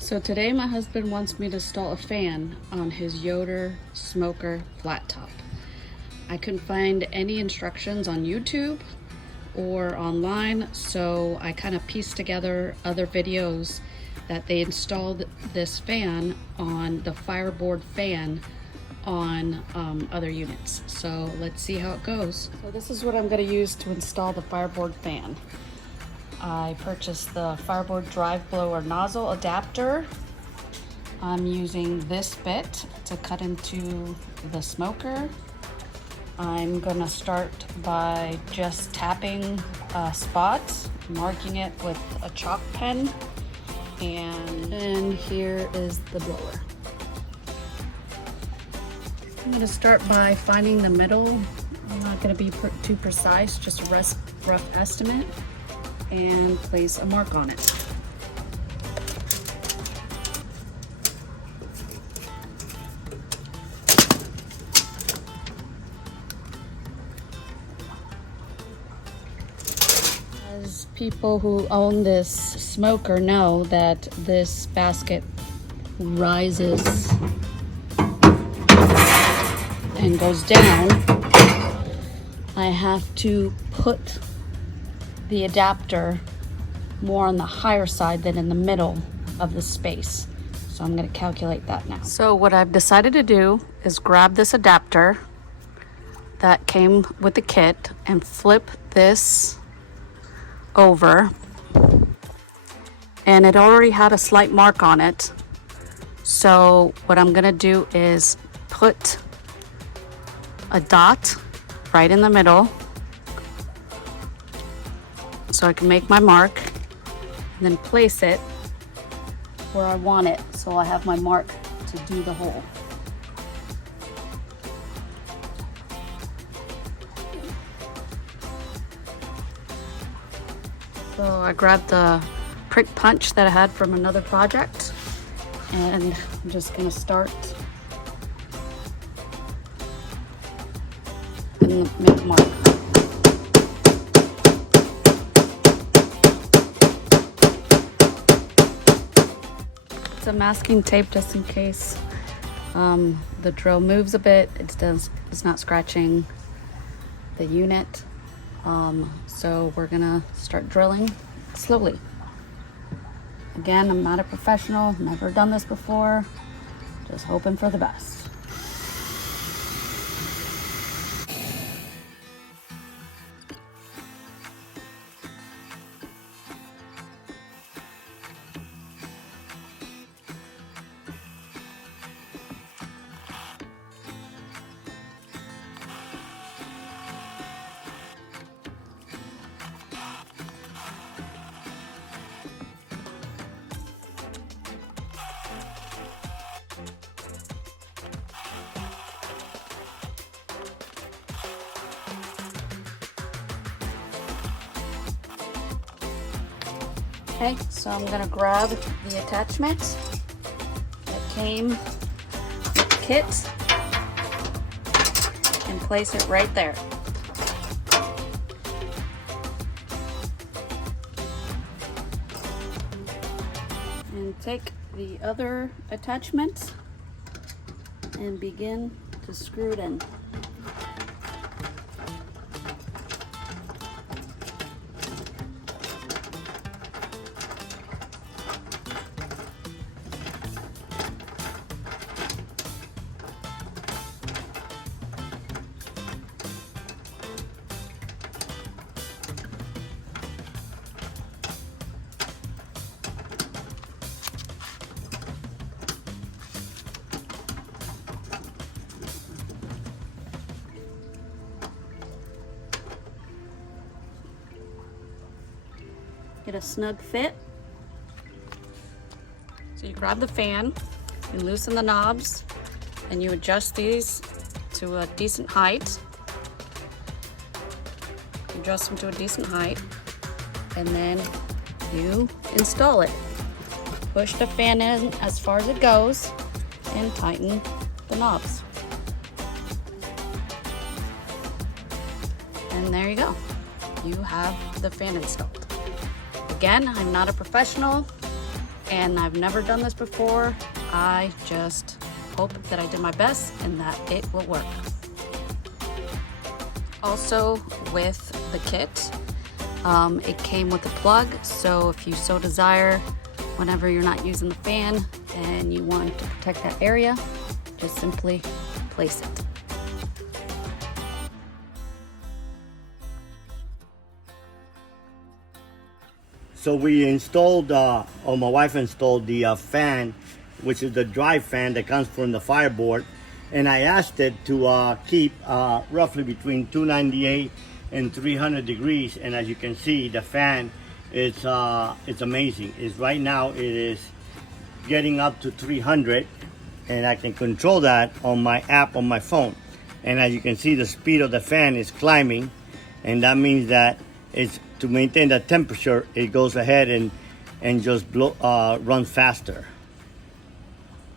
So today my husband wants me to install a fan on his Yoder Smoker flat top. I couldn't find any instructions on YouTube or online, so I kind of pieced together other videos that they installed this fan on the Fireboard fan on other units. So let's see how it goes. So this is what I'm going to use to install the Fireboard fan. I purchased the Fireboard drive blower nozzle adapter. I'm using this bit to cut into the smoker. I'm gonna start by just tapping a spot, marking it with a chalk pen, and here is the blower. I'm gonna start by finding the middle. I'm not gonna be too precise, just a rough estimate, and place a mark on it. As people who own this smoker know that this basket rises and goes down, I have to put the adapter more on the higher side than in the middle of the space. So I'm going to calculate that now. So what I've decided to do is grab this adapter that came with the kit and flip this over, and it already had a slight mark on it. So what I'm going to do is put a dot right in the middle so I can make my mark, and then place it where I want it so I have my mark to do the hole. So I grabbed the prick punch that I had from another project, and I'm just going to start and make a mark. Some masking tape just in case the drill moves a bit. It's not scratching the unit. So we're gonna start drilling slowly. Again, I'm not a professional, never done this before, just hoping for the best. Okay, so I'm gonna grab the attachment that came with the kit and place it right there. And take the other attachment and begin to screw it in. Get a snug fit. So you grab the fan, you loosen the knobs, and you adjust these to a decent height. You adjust them to a decent height, and then you install it. Push the fan in as far as it goes and tighten the knobs. And there you go. You have the fan installed. Again, I'm not a professional. and I've never done this before. I just hope that I did my best and that it will work. Also, with the kit, it came with a plug, so if you so desire, whenever you're not using the fan and you want to protect that area, just simply place it. So we installed, or my wife installed the fan, which is the dry fan that comes from the Fireboard. And I asked it to keep roughly between 298 and 300 degrees. And as you can see, the fan is it's amazing. Right now it is getting up to 300, and I can control that on my app on my phone. And as you can see, the speed of the fan is climbing, and that means that it's to maintain the temperature. It goes ahead and just runs faster.